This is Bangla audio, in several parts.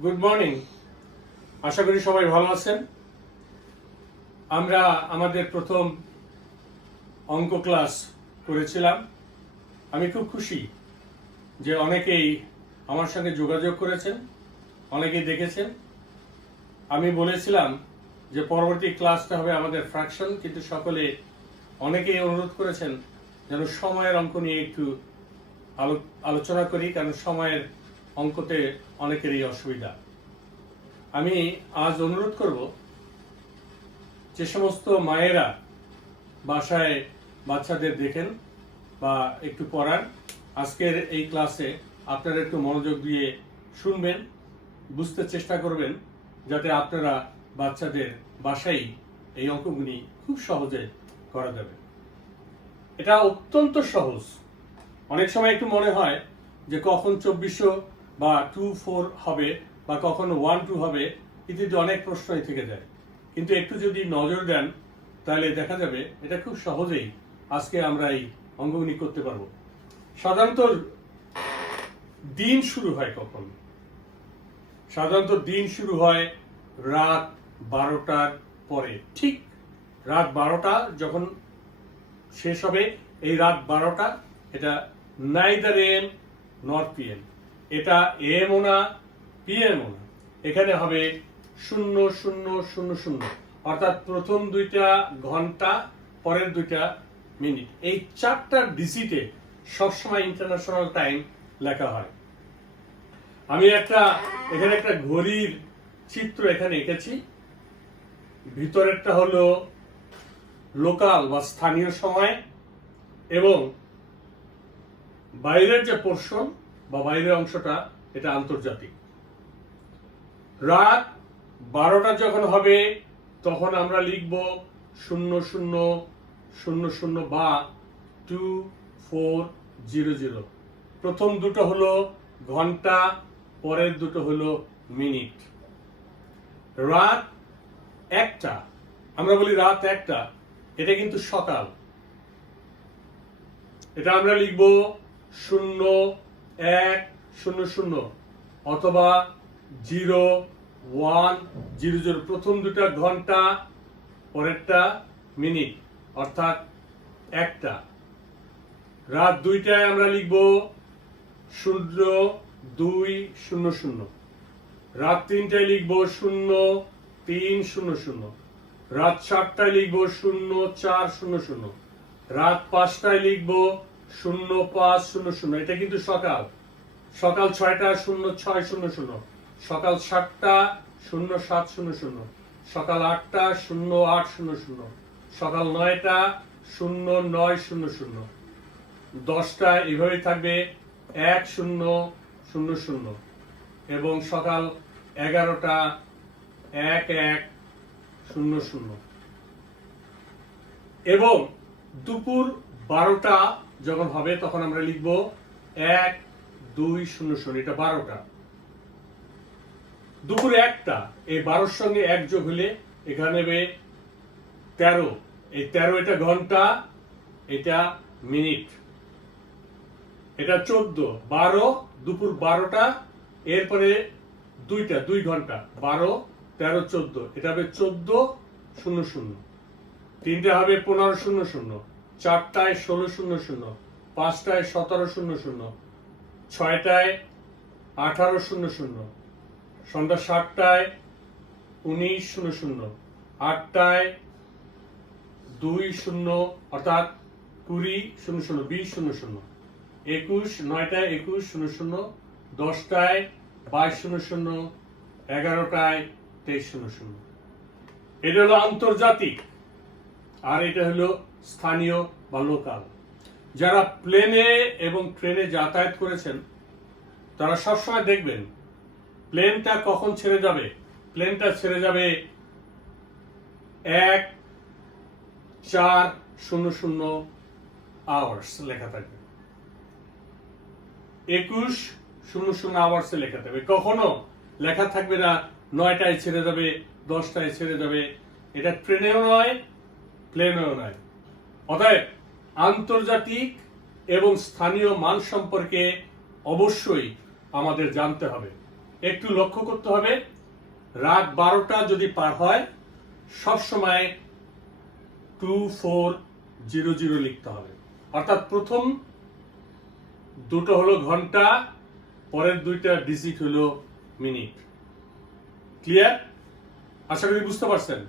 Good morning. আশা করি সবাই ভালো আছেন। আমরা আমাদের প্রথম অঙ্ক ক্লাস করেছিলাম। আমি খুব খুশি যে অনেকেই আমার সঙ্গে যোগাযোগ করেছেন, অনেকেই দেখেছেন। আমি বলেছিলাম যে পরবর্তী ক্লাসটা হবে আমাদের ফ্র্যাকশন, কিন্তু সকলে অনেকেই অনুরোধ করেছেন যেন সময়ের অঙ্ক নিয়ে একটু আলোচনা করি, কারণ সময়ের অঙ্কতে অনেকেরই অসুবিধা। আমি আজ অনুরোধ করব যে সমস্ত মায়েরা বাসায় বাচ্চাদের দেখেন বা একটু পড়ান, আজকের এই ক্লাসে আপনারা একটু মনোযোগ দিয়ে শুনবেন, বুঝতে চেষ্টা করবেন, যাতে আপনারা বাচ্চাদের বাসায় এই অঙ্কগুলি খুব সহজে করা যাবে। এটা অত্যন্ত সহজ। অনেক সময় একটু মনে হয় যে কখন 2400 বা 24 হবে বা কখনো 12 হবে, ইত্যাদি অনেক প্রশ্নই থেকে যায়। কিন্তু একটু যদি নজর দেন তাহলে দেখা যাবে এটা খুব সহজেই আজকে আমরা এই অঙ্কগুলি করতে পারবো। সাধারণত দিন শুরু হয় কখন? সাধারণত দিন শুরু হয় রাত 12টার পরে। ঠিক রাত 12টা যখন শেষ হবে, এই রাত 12টা, এটা নাইদার এম নট পিএম, এটা এমও না পিএমও না, এখানে হবে 0000, অর্থাৎ প্রথম 2টা ঘন্টা, পরের 2টা মিনিট। এই 4টা ডিজিটে সবসময় ইন্টারন্যাশনাল টাইম লেখা হয়। আমি এখানে একটা ঘড়ির চিত্র এখানে এঁকেছি। ভিতরেরটা হলো লোকাল বা স্থানীয় সময়, এবং বাইরের যে পোর্শন বা বাইরের অংশটা এটা আন্তর্জাতিক। রাত 12টা যখন হবে তখন আমরা লিখব 0000 বা 2400। প্রথম দুটো হলো ঘন্টা, পরের দুটো হলো মিনিট। রাত 1টা, আমরা বলি রাত 1টা, এটা কিন্তু সকাল। এটা আমরা লিখব 0100 অথবা 0100। প্রথম 2টা ঘন্টা, পরেরটা মিনিট, অর্থাৎ 1টা। রাত 2টায় আমরা লিখব 0200। রাত 3টায় লিখব 0300। রাত 4টায় লিখব 0400। রাত 5টায় লিখব 0500। এটা কিন্তু সকাল। সকাল 6টা 0600। সকাল 7টা 0700। সকাল 8টা 0800। সকাল 9টা 0900। 10টা এভাবেই থাকবে 1000, এবং সকাল 11টা 1100, এবং দুপুর 12টা যখন হবে তখন আমরা লিখব 1200। এটা 12টা। দুপুর 1টা, এই 12র সঙ্গে 1 যোগ হলে এখানে হবে 13। এই 13 এটা ঘন্টা, এটা মিনিট, এটা 14। 12 দুপুর 12টা, এরপরে 2 ঘন্টা, 12 13 14, এটা হবে 1400। 3টে হবে 1500, 4টায় 1600, 5টায় 1700, 6টায় 1800, সন্ধ্যা 7টায় 1900, 8টায় 20, অর্থাৎ 2000, 2000, 21, 9টায় 2100, 10টায় 2200, 11টায় 2300। এটা হলো আন্তর্জাতিক, আর এটা হলো স্থানীয় বা লোকাল। যারা প্লেনে এবং ট্রেনে যাতায়াত করেছেন তারা সবসময় দেখবেন প্লেনটা কখন ছেড়ে যাবে। প্লেনটা ছেড়ে যাবে 1400 আওয়ার্স লেখা থাকবে, 2100 আওয়ার্সে লেখা থাকবে। কখনো লেখা থাকবে না 9টায় ছেড়ে যাবে, 10টায় ছেড়ে যাবে। এটা ট্রেনেও নয়, প্লেনেও নয়। অতএব আন্তর্জাতিক এবং স্থানীয় মান সম্পর্কে অবশ্যই আমাদের জানতে হবে। একটু লক্ষ্য করতে হবে, রাত 12টা যদি পার হয় সব সময় 2400 লিখতে হবে। অর্থাৎ প্রথম দুটো হলো ঘন্টা, পরের দুইটা ডিজিট হলো মিনিট। ক্লিয়ার? আশা করি বুঝতে পারছেন।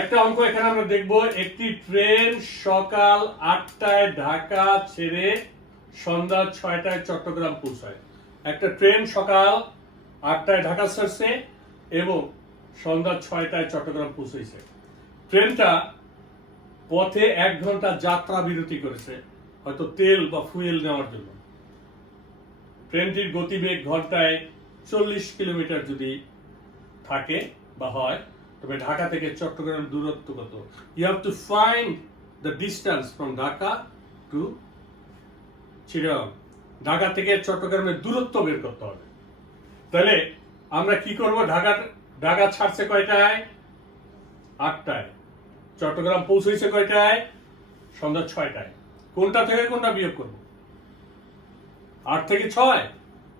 একটা অঙ্ক এখানে আমরা দেখব, একটি ট্রেন সকাল 8টায় ঢাকা ছেড়ে সন্ধ্যা 6টায় চট্টগ্রাম পৌঁছায়। একটা ট্রেন সকাল 8টায় ঢাকা ছাড়ছে এবং সন্ধ্যা 6টায় চট্টগ্রাম পৌঁছেছে। ট্রেনটা পথে 1 ঘন্টা যাত্রা বিরতি করেছে, হয়তো তেল বা ফুয়েল নেওয়ার জন্য। ট্রেনটির গতিবেগ ঘন্টায় 40 কিলোমিটার যদি থাকে বা হয়, তবে ঢাকা থেকে চট্টগ্রাম দূরত্ব কত? You have to find the distance from Dhaka to Chittagong. Dhaka থেকে চট্টগ্রামের দূরত্ব বের করতে হবে। তাহলে আমরা কি করব? ঢাকা ছাড়ছে কয়টায়? 8টায়। চট্টগ্রাম পৌঁছেছে কয়টায়? সন্ধ্যা 6টায়। কোনটা থেকে কোনটা বিয়োগ করব? 8 থেকে 6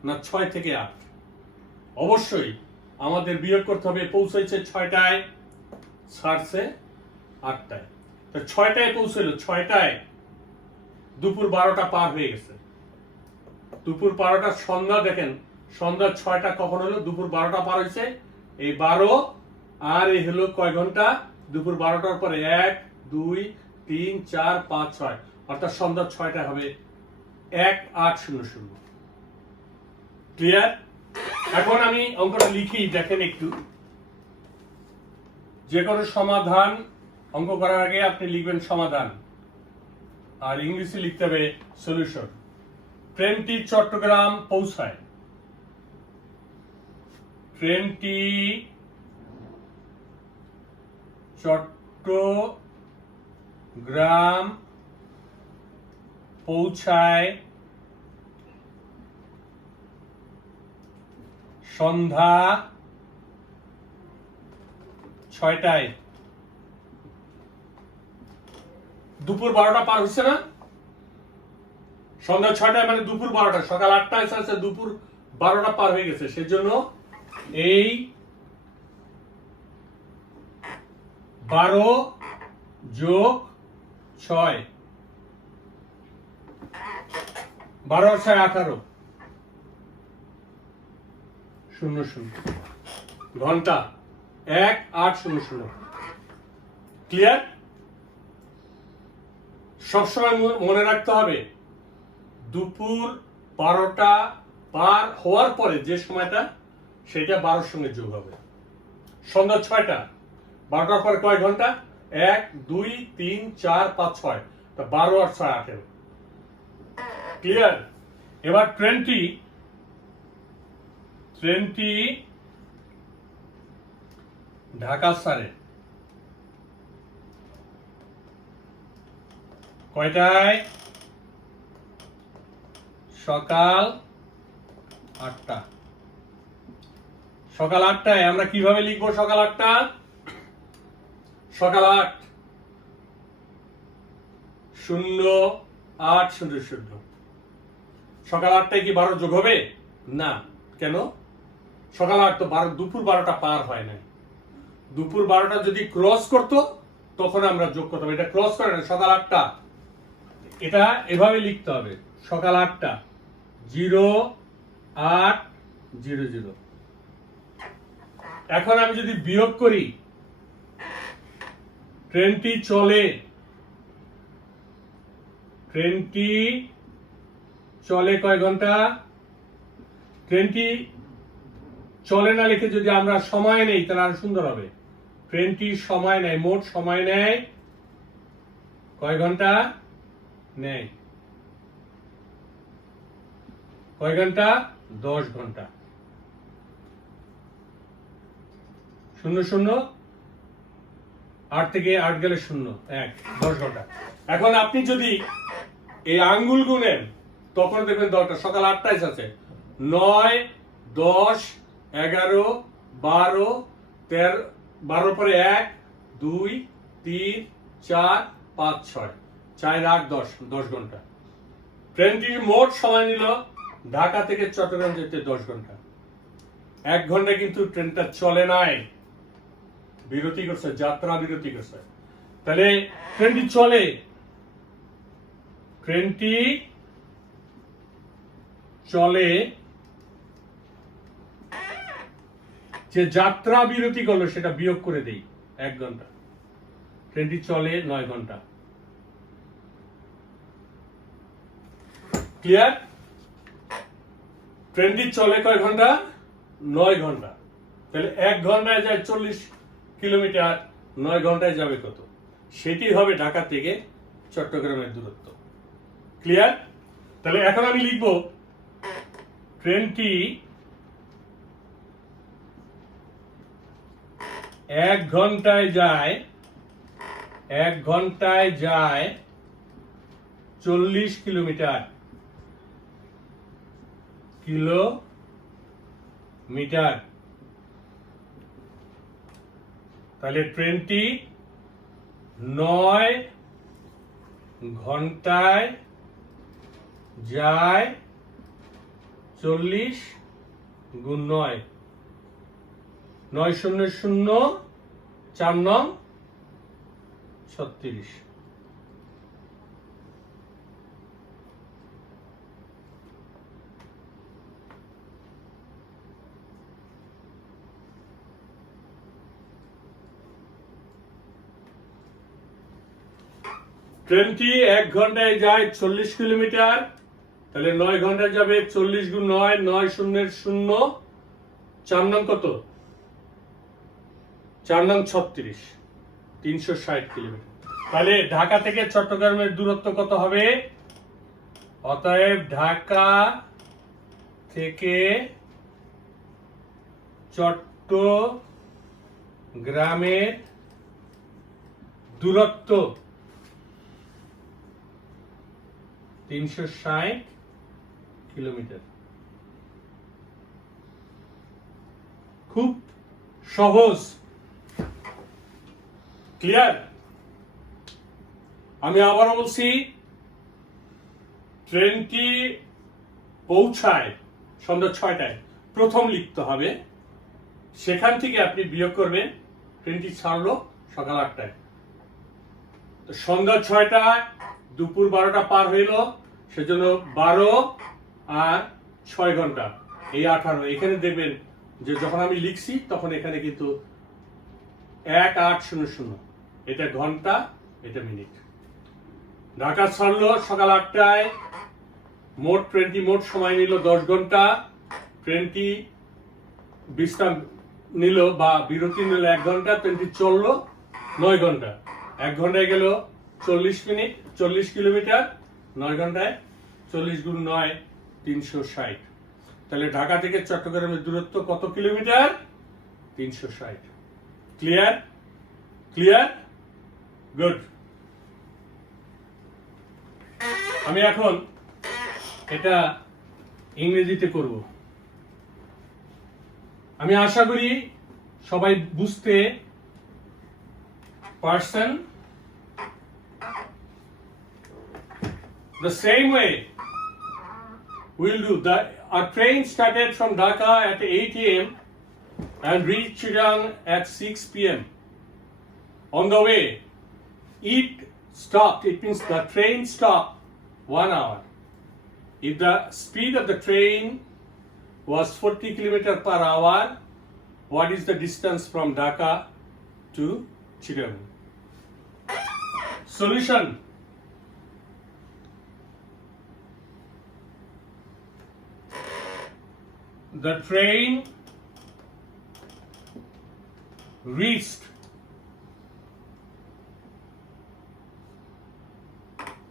না 6 থেকে 8? অবশ্যই আমাদের বিয়োগ করতে হবে। পৌঁছেছে 6টায়, ছাড়ছে 8টায়। তো 6টায় পৌঁছলো, 6টায় দুপুর 12টা পার হয়ে গেছে। দুপুর 12টা সন্ধ্যা, দেখেন সন্ধ্যা 6টা কখন হলো? দুপুর 12টা পার হয়েছে। এই 12 আর এই হলো কয় ঘন্টা? দুপুর 12টার পরে 1 2 3 4 5 6, অর্থাৎ সন্ধ্যা 6টা হবে 1800। ক্লিয়ার? এখন আমি অঙ্কটা লিখি, দেখেন একটু। যে কোনো সমাধান অঙ্ক করার আগে আপনি লিখবেন সমাধান, আর ইংলিশে লিখতে হবে সলিউশন। ট্রেনটি চট্টগ্রাম পৌঁছায়। ট্রেনটি চট্টগ্রাম পৌঁছায় সন্ধ্যা 6টায়। দুপুর 12টা পার হচ্ছে না? সন্ধ্যা 6টায় মানে দুপুর 12টা। সকাল 8টায় আছে, দুপুর 12টা পার হয়ে গেছে। সেজন্য এই 12 যোগ 6, 12 আর 6 18, 00 ঘন্টা, 1800। ক্লিয়ার? সবসময় মনে রাখতে হবে, দুপুর 12টা পার হওয়ার পরে যে সময়টা, সেটা 12-র সঙ্গে যোগ হবে। সন্ধ্যা 6টা, 12টার পরে কয় ঘন্টা? 1 2 3 4 5 6, তা 12 আর 6 18। ক্লিয়ার? এবার ট্রেনটি ঢাকা ছাড়ে কয়টায়? সকাল 8টা। সকাল 8টায় আমরা কিভাবে লিখবো? সকাল 8টা, সকাল 8 0 8 0 0। সকাল 8টায় কি 12 যোগ হবে? না। কেন? সকাল 8 তো দুপুর 12টা পার হয় নাই। দুপুর 12টা যদি ক্রস করতো তখন আমরা যোগ করতাম। এটা ক্রস করে না, সকাল 8টা। এটা এভাবে লিখতে হবে, সকাল 8টা 0 8 0 0। এখন আমি যদি বিয়োগ করি, ট্রেনটি চলে কয় ঘন্টা? ট্রেনটি চলে না লিখে যদি আমরা সময় নেই তাহলে আরো সুন্দর হবে। ট্রেনটি সময় নেয়, মোট সময় নেয় কয় ঘন্টা? নেয় কয় ঘন্টা? 10 ঘন্টা। 0 0 8 থেকে 8 গেলে 0 1, 10 ঘন্টা। এখন আপনি যদি এই আঙ্গুল গুনেন তখন দেখবেন 10টা। সকাল 8টায় আছে 9 10 11 12 13, 12 পরে 1 2 3 4 5 6, 4 8 10, 10 ঘন্টা। ট্রেনটির মোট সময় নিল ঢাকা থেকে চট্টগ্রাম যেতে 10 ঘন্টা। 1 ঘন্টা কিন্তু ট্রেনটা চলে নাই, বিরতি করছে, যাত্রা বিরতি করছে। তাহলে ট্রেনটি চলে, যে যাত্রা বিরতি করলো সেটা বিয়োগ করে দেই 1 ঘন্টা। ট্রেনটি চলে 9 ঘন্টা। ক্লিয়ার? ট্রেনটি চলে কয় ঘন্টা? 9 ঘন্টা। তাহলে 1 ঘন্টায় যায় 40 কিলোমিটার, 9 ঘন্টায় যাবে কত? সেটি হবে ঢাকা থেকে চট্টগ্রামের দূরত্ব। ক্লিয়ার? তাহলে এখন আমি লিখব ট্রেনটি 1 ঘন্টায় যায় 40 কিলোমিটার। তাহলে ট্রেনটি 9 ঘন্টায় যায় 40 গুণ 9, 9 শূন্য শূন্য 4 নং 36। ট্রেনটি 1 ঘন্টায় যায় 40 কিলোমিটার, তাহলে 9 ঘন্টায় যাবে 40 গুণ 9, 9 শূন্যের শূন্য, 4 নং কত? 4 নং 36, 360 কিলোমিটার। তাহলে ঢাকা থেকে চট্টগ্রামের দূরত্ব কত হবে? অতএব ঢাকা থেকে চট্টগ্রামের দূরত্ব 360 কিলোমিটার। খুব সহজ। ক্লিয়ার? আমি আবারও বলছি, ট্রেনটি পৌঁছায় সন্ধ্যা 6টায়, প্রথম লিখতে হবে, সেখান থেকে আপনি বিয়োগ করবেন ট্রেনটি ছাড়লো সকাল 8টায়। তো সন্ধ্যা 6টায় দুপুর 12টা পার হইল, সেজন্য 12 আর 6 ঘন্টা, এই 18। এখানে দেখবেন যে যখন আমি লিখছি তখন এখানে কিন্তু 1800, এটা ঘন্টা, এটা মিনিট। ঢাকা ছাড়লো সকাল 8টায়, ট্রেনটি মোট সময় নিল 10 ঘন্টা। ট্রেনটি বিশ্রাম নিল বা বিরতি নিল 1 ঘন্টা। ট্রেনটি চললো 9 ঘন্টা। 1 ঘন্টায় গেল 40 মিনিট, 40 কিলোমিটার, 9 ঘন্টায় 40 গুণ 9, 360। তাহলে ঢাকা থেকে চট্টগ্রামের দূরত্ব কত কিলোমিটার? 360। ক্লিয়ার? ক্লিয়ার? গুড। আমি এখন এটা ইংরেজিতে করব। আমি আশা করি সবাই বুঝতে পারছেন। The same way we'll do that. Our train started from Dhaka at 8 a.m. and reached Chittagong at 6 p.m. On the way, it stopped. It means the train stopped 1 hour. If the speed of the train was 40 kilometers per hour, what is the distance from Dhaka to Chittagong? Solution. The train reached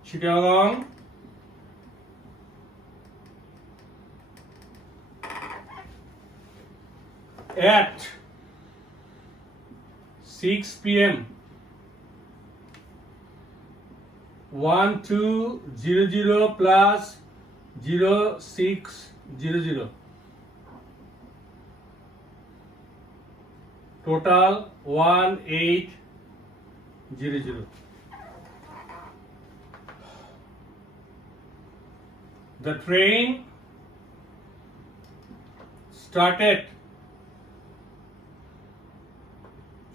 Chittagong at 6 p.m. 1200 plus 0600. Total 1800. The train started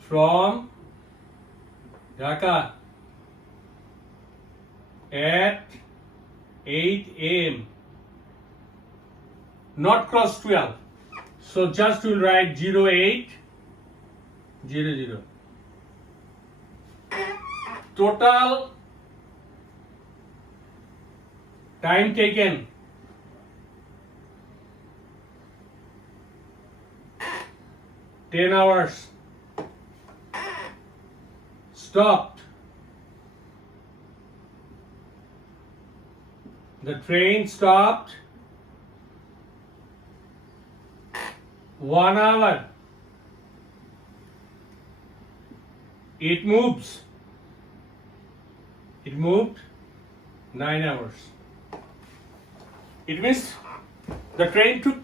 from Dhaka at 8 a.m. not cross 12. So just we'll write 0800. Total time taken 10 hours. Stopped. The train stopped 1 hour. It moves. It moved 9 hours. It means the train took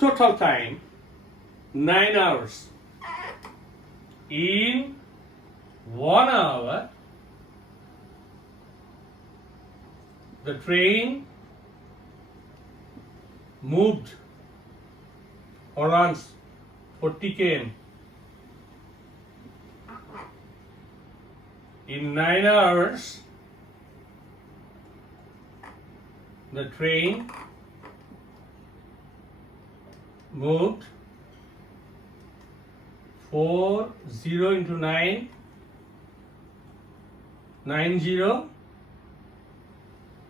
total time 9 hours. In 1 hour, the train moved or runs 40 km. In 9 hours, the train moved 40 into 9, 90,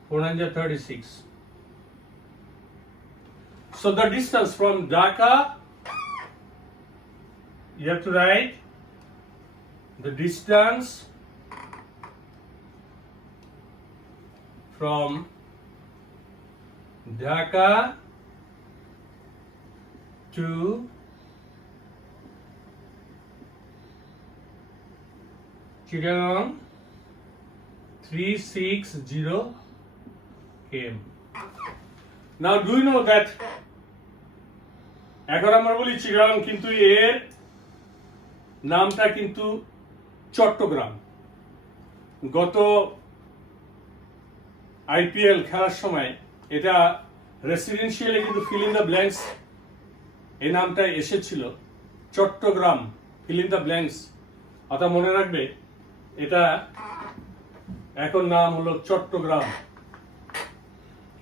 436. So the distance from Dhaka, you have to write the distance from Dhaka to Chittagong 360 km. Now do you know that এখন আমরা বলি চিটাগাং, কিন্তু এর নামটা কিন্তু চট্টগ্রাম। গত আইপিএল খেলার সময় এটা রেসিডেন্সিয়ালে কিন্তু ফিল ইন দ্য ব্ল্যাঙ্কস এই নামটা এসেছিল, Chattogram fill in the blanks. অর্থাৎ মনে রাখবে এটা এখন নাম হলো চট্টগ্রাম,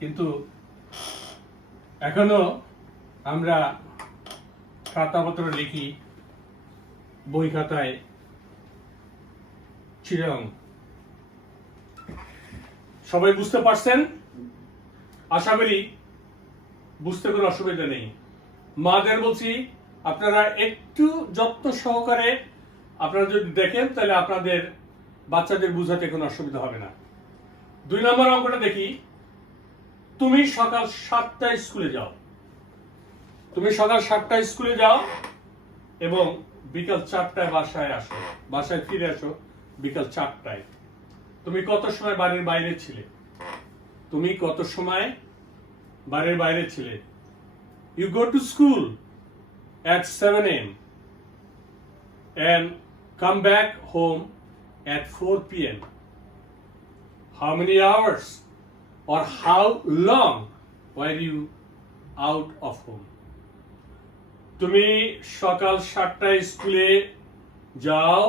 কিন্তু এখনো আমরা খাতাপত্র লিখি বই খাতায় চিটাগাং। সবাই বুঝতে পারছেন? আশা করি বুঝতে কোনো অসুবিধা নেই। মাদের বলছি আপনারা একটু যত্ন সহকারে আপনারা যদি দেখেন তাহলে আপনাদের বাচ্চাদের বুঝাতে কোনো অসুবিধা হবে না। 2 নম্বর অঙ্কটা দেখি। তুমি সকাল 7টায় স্কুলে যাও। তুমি সকাল 7টায় স্কুলে যাও এবং বিকাল 4টায় বাসায় আসো, বাসায় ফিরে আসো বিকাল 4টায়। তুমি কত সময় বাড়ির বাইরে ছিলে? তুমি কত সময় বাড়ির বাইরে ছিলে? You go to school at 7 a.m. and come back home at 4 p.m. How many hours or how long were you out of home? তুমি সকাল 7টায় স্কুলে যাও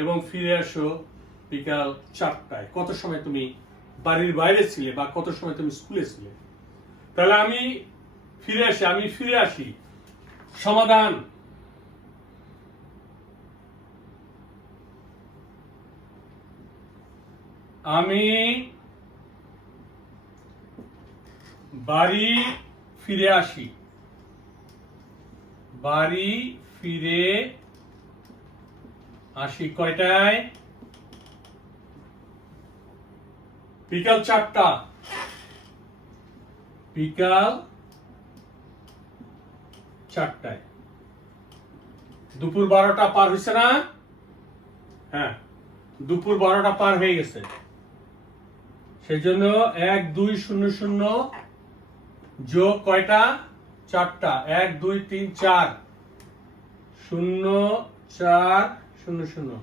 এবং ফিরে আসো বিকাল 4টায়। কত সময় তুমি বাড়ির বাইরে ছিলে বা কত সময় তুমি স্কুলে ছিলে? তাহলে আমি ফিরে আসি। সমাধান, আমি বাড়ি ফিরে আসি। বাড়ি ফিরে আসি কয়টায়? বিকাল 4টা। বিকাল 4টায়। দুপুর 12টা পার হয়েছে না? হ্যাঁ, দুপুর 12টা পার হয়ে গেছে। সেই জন্য 1 2 0 0 যোগ কয়টা? 4টা। 1 2 3 4 0 4 0 0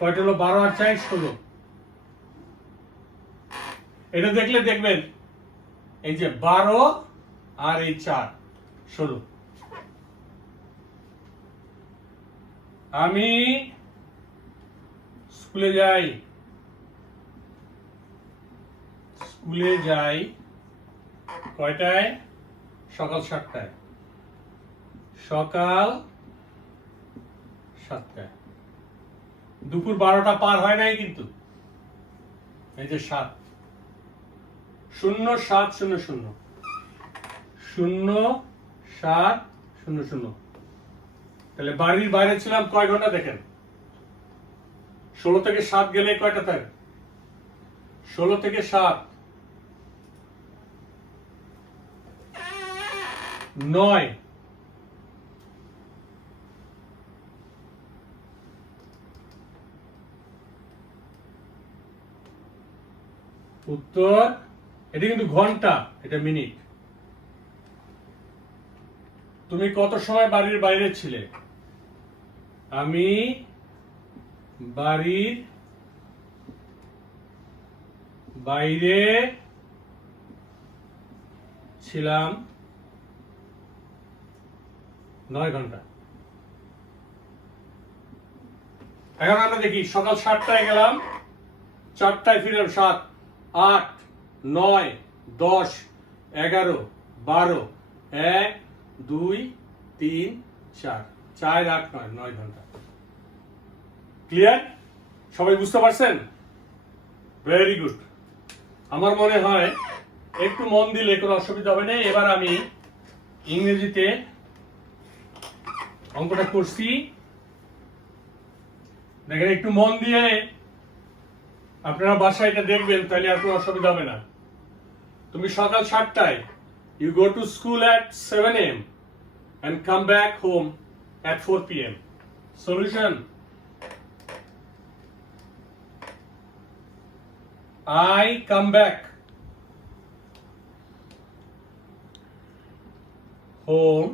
কয়টা হলো? 12 আর 4 16। এটা দেখলে দেখবেন এই যে 12 আর এই 4 16। আমি স্কুলে যাই। স্কুলে যাই কয়টায়? সকাল 7টায়। সকাল 7টায়। দুপুর 12টা পার হয় নাই কিন্তু। এই যে 7 0700 0700। তাহলে বাড়ির বাইরে ছিলাম কয় ঘন্টা দেখেন? 16 থেকে 7 গেলে কয়টা থাকে? 16 থেকে 7 9। উত্তর, এটা কিন্তু ঘন্টা, এটা মিনিট। তুমি কত সময় বাড়ির বাইরে ছিলে? আমি বাড়ির বাইরে ছিলাম 9 ঘন্টা। এখন আমরা দেখি, সকাল 7টায় গেলাম, 4টায় ফিরলাম, 7, 8, 9, 10, 11, 12, 1, 2, 3, 4, 4, 8, 9, 9 ঘন্টা। ক্লিয়ার? সবাই বুঝতে পারছেন? Very good. আমার মনে হয় একটু মন দিলে কোনো অসুবিধা হবে না। এবার আমি ইংরেজিতে অঙ্কটা করছি, দেখেন একটু মন দিয়ে আপনারা বাসায় এটা দেখবেন, তাহলে আর কোনো অসুবিধা হবে না। তুমি সকাল 7টায়, you go to school at 7 a.m. and come back home at 4 p.m. Solution: I come back home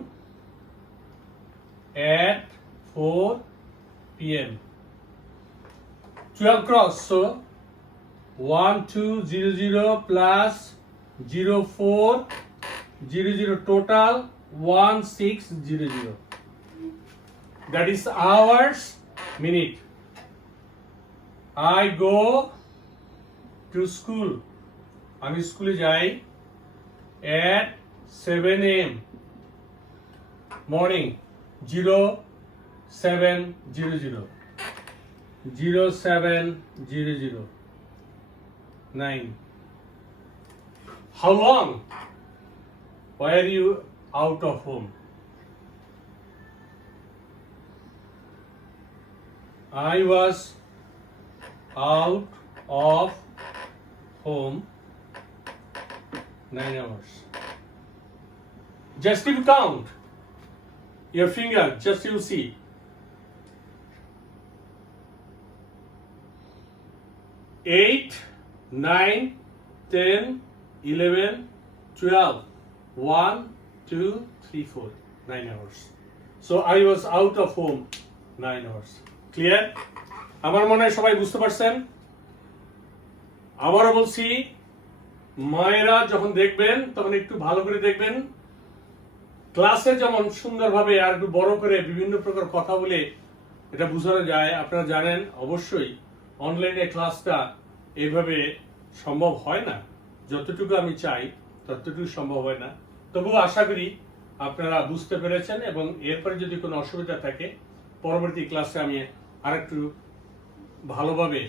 at 4 p.m. 12 cross, so 1200 plus 0400 total 1600. That is hours, minute. I go to school. আমি স্কুলে যাই at 7 a.m. morning. 0700 0700 9. How long were you out of home? I was out of home 9 hours. Just if you count your finger, just you see. 8, 9, 10, 11, 12, 1, 2, 3, 4, 9 hours. So I was out of home 9 hours. Clear? আমার মনে হয় সবাই বুঝতে পারছেন। আবারও বলছি, মায়েরা যখন দেখবেন তখন একটু ভালো করে দেখবেন। ক্লাসে যেমন সুন্দরভাবে আর একটু বড় করে বিভিন্ন প্রকার কথা বলে এটা বোঝানো যায়। আপনারা জানেন অবশ্যই অনলাইনে ক্লাসটা এইভাবে সম্ভব হয় না। যতটুকু আমি চাই ততটুকু সম্ভব হয় না। তবুও আশা করি আপনারা বুঝতে পেরেছেন, এবং এরপরে যদি কোনো অসুবিধা থাকে পরবর্তী ক্লাসে আমি আরেকটু ভালোভাবে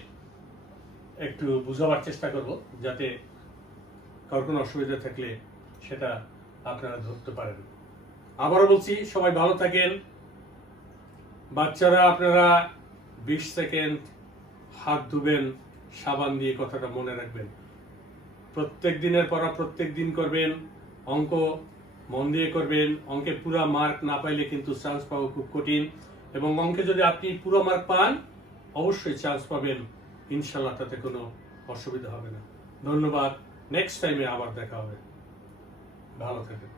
একটু বোঝাবার চেষ্টা করব, যাতে কারোর কোনো অসুবিধা থাকলে সেটা আপনারা ধরতে পারেন। আবারও বলছি, সবাই ভালো থাকেন। বাচ্চারা আপনারা 20 সেকেন্ড হাত ধুবেন সাবান দিয়ে, কথাটা মনে রাখবেন। প্রত্যেক দিনের পড়া প্রত্যেক দিন করবেন। অঙ্ক মন দিয়ে করবেন। অঙ্কে পুরো মার্ক না পাইলে কিন্তু চান্স পাওয়া খুব কঠিন, এবং অঙ্কে যদি আপনি পুরো মার্ক পান অবশ্যই চান্স পাবেন ইনশাল্লাহ, তাতে কোনো অসুবিধা হবে না। ধন্যবাদ। নেক্সট টাইমে আবার দেখা হবে। ভালো থাকেন।